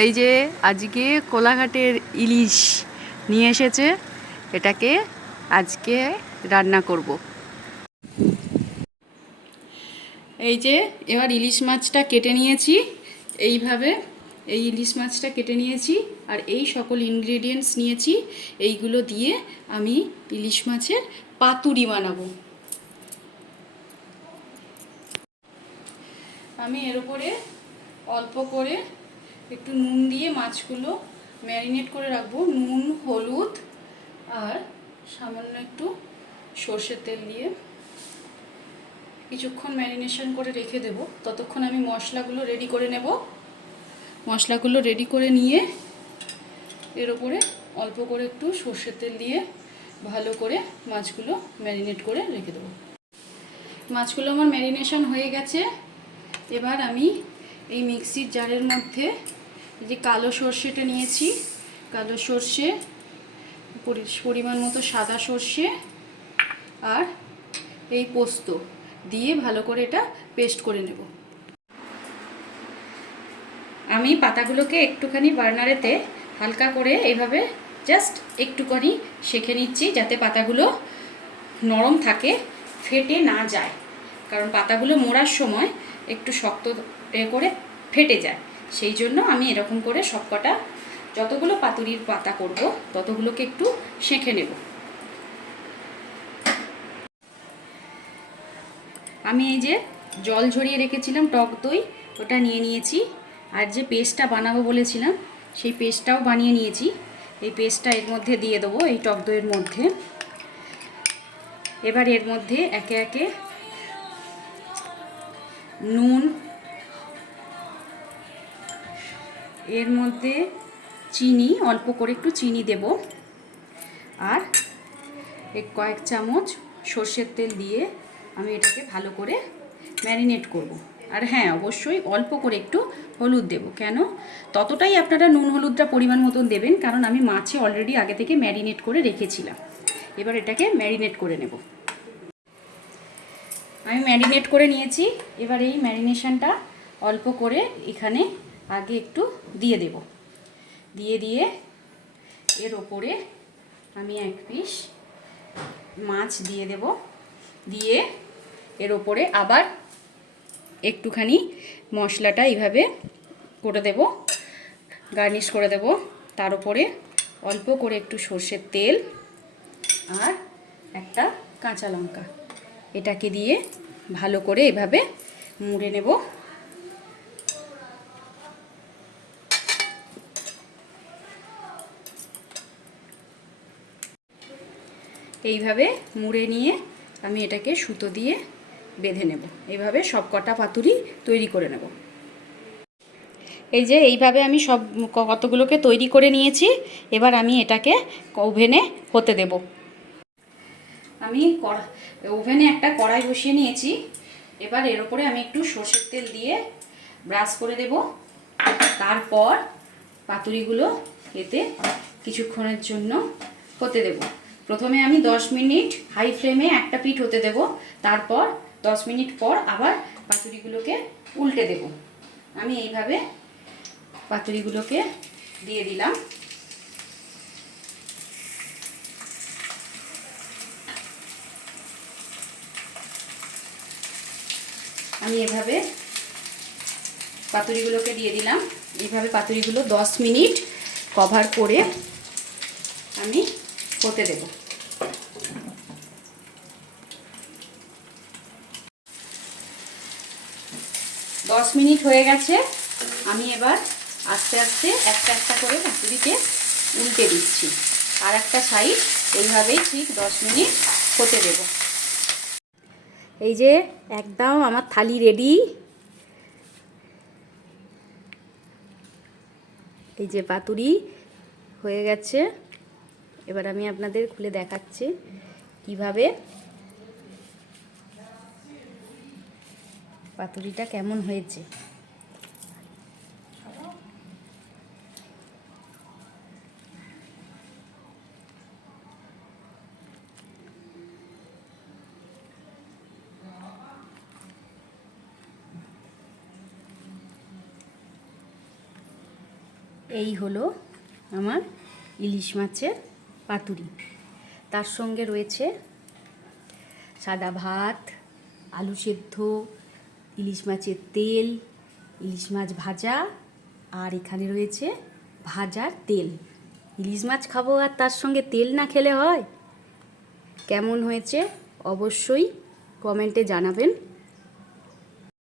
এই যে আজকে কোলাঘাটের ইলিশ নিয়ে এসেছে, এটাকে আজকে রান্না করব। এই যে এবার ইলিশ মাছটা কেটে নিয়েছি, এইভাবে এই ইলিশ মাছটা কেটে নিয়েছি, আর এই সকল ইনগ্রেডিয়েন্টস নিয়েছি, এইগুলো দিয়ে আমি ইলিশ মাছের পাতুরি বানাবো। আমি এর উপরে অল্প করে একটু নুন দিয়ে মাছগুলো ম্যারিনেট করে রাখব। নুন, হলুদ আর সামান্য একটু সর্ষের তেল দিয়ে। কিছুক্ষণ ম্যারিনেশন করে রেখে দেব। ততক্ষণ আমি মশলাগুলো রেডি করে নেব। মশলাগুলো রেডি করে নিয়ে এর উপরে অল্প করে একটু সর্ষের তেল দিয়ে ভালো করে মাছগুলো ম্যারিনেট করে রেখে দেবো। মাছগুলো আমার ম্যারিনেশন হয়ে গেছে। এবার আমি এই মিক্সির জারের মধ্যে এই যে কালো সর্ষেটা নিয়েছি। কালো সর্ষে পরিমাণ মতো সাদা সর্ষে আর এই পোস্ত দিয়ে ভালো করে এটা পেস্ট করে নেব। আমি পাতাগুলোকে একটুখানি বার্নারেতে হালকা করে এভাবে জাস্ট একটুখানি সেঁকে নিচ্ছি যাতে পাতাগুলো নরম থাকে, ফেটে না যায়। কারণ পাতাগুলো মোড়ার সময় একটু শক্ত করে ফেটে যায়। সেই জন্য আমি এরকম করে সবকটা যতগুলো পাতুরির পাতা করব, ততগুলোকে একটু সেঁকে নেব। আমি এই যে জল ঝরিয়ে রেখেছিলাম টক দই, ওটা নিয়ে নিয়েছি। আর যে পেস্টটা বানাবো বলেছিলাম, সেই পেস্টটাও বানিয়ে নিয়েছি। এই পেস্টটা এর মধ্যে দিয়ে দেবো এই টক দইয়ের মধ্যে। এবার এর মধ্যে একে একে নুন এর মধ্যে চিনি, অল্প করে একটু চিনি দেব। আর কয়েক চামচ সর্ষের তেল দিয়ে আমি এটাকে ভালো করে ম্যারিনেট করব। আর হ্যাঁ অবশ্যই অল্প করে একটু হলুদ দেব। কেন? ততটাই আপনারা নুন হলুদটা পরিমাণ মতন দেবেন, কারণ আমি মাছে অলরেডি আগে থেকে ম্যারিনেট করে রেখেছিলাম। এবার এটাকে ম্যারিনেট করে নেব। আমি ম্যারিনেট করে নিয়েছি। এবার এই ম্যারিনেশনটা অল্প করে এখানে আগে একটু দিয়ে দেব। দিয়ে দিয়ে এর ওপরে আমি এক পিস মাছ দিয়ে দেব। দিয়ে এর ওপরে আবার একটুখানি মশলাটা এইভাবে করে দেব, গার্নিশ করে দেব। তার উপরে অল্প করে একটু সর্ষের তেল আর একটা কাঁচা লঙ্কা। এটাকে দিয়ে ভালো করে এভাবে মুড়ে নেব। এইভাবে মুড়ে নিয়ে আমি এটাকে সুতো দিয়ে বেঁধে নেব। এইভাবে সব কটা পাতুরি তৈরি করে নেব। এই যে এইভাবে আমি সব কতগুলোকে তৈরি করে নিয়েছি, এবার আমি এটাকে ওভেনে হতে দেব। আমি কড়া, ওভেনে একটা কড়াই বসিয়ে নিয়েছি। এবার এর উপরে আমি একটু সর্ষের তেল দিয়ে ব্রাশ করে দেব। তারপর পাতুরিগুলো এতে কিছুক্ষণের জন্য হতে দেব। প্রথমে আমি 10 মিনিট হাই ফ্লেমে একটা পিঠ হতে দেব, তারপর 10 মিনিট পর আবার পাতুরিগুলোকে উল্টে দেব। আমি এইভাবে পাতুরিগুলোকে দিয়ে দিলাম। আমি এভাবে পাতুরিগুলোকে দিয়ে দিলাম। এইভাবে পাতুরিগুলো 10 মিনিট কভার করে আমি হতে দেব। দশ মিনিট হয়ে গেছে, আমি এবার আস্তে আস্তে একটা একটা করে পাতুরিকে উল্টে দিচ্ছি। আর একটা সাইড এইভাবেই ঠিক দশ মিনিট হতে দেব। এই যে একদম আমার থালি রেডি। এই যে পাতুরি হয়ে গেছে। এবার আমি আপনাদের খুলে দেখাচ্ছি কীভাবে পাতুরিটা কেমন হয়েছে। এই হলো আমার ইলিশ মাছের পাতুরি। তার সঙ্গে রয়েছে সাদা ভাত, আলু সেদ্ধ, ইলিশ মাছের তেল, ইলিশ মাছ ভাজা, আর এখানে রয়েছে ভাজার তেল। ইলিশ মাছ খাব আর তার সঙ্গে তেল না খেলে হয়? কেমন হয়েছে? অবশ্যই কমেন্টে জানাবেন।